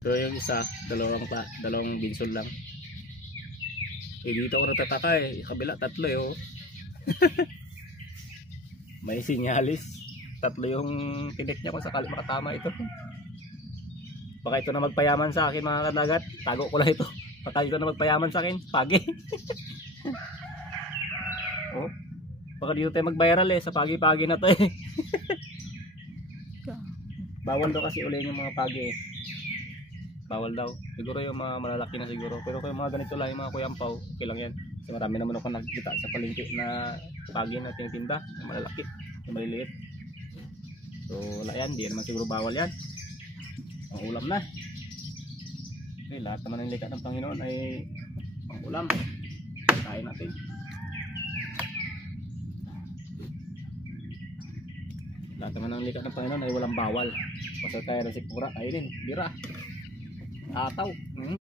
Pero yung isa, dalawang binsol lang. Eh dito ako natataka eh, kabila tatlo eh oh. May sinyalis. Tatlo yung tinik niya kung sakali makatama ito. Baka ito na magpayaman sa akin mga kadagat. Tago ko lang ito. Baka ito na magpayaman sa akin. Pagi. Oh, baka dito tayo mag-viral eh. Sa pagi-pagi na to eh. Bawal daw kasi uli yung mga pagi eh. Bawal daw. Siguro yung mga malalaki na siguro. Pero kung yung mga ganito lang, yung mga kuyampaw, okay lang yan. Kasi marami naman ako nakikita sa palengke na pagi na tinitinda. Yung malalaki, yung maliliit. So wala yan, di naman siguro bawal yan. Ang ulam na. Okay, lahat naman ng likha ng Panginoon ay ang ulam. Kain natin. Lahat naman ng likha ng Panginoon ay walang bawal. Basta tayo ng sikmura, kainin, bira, ataw.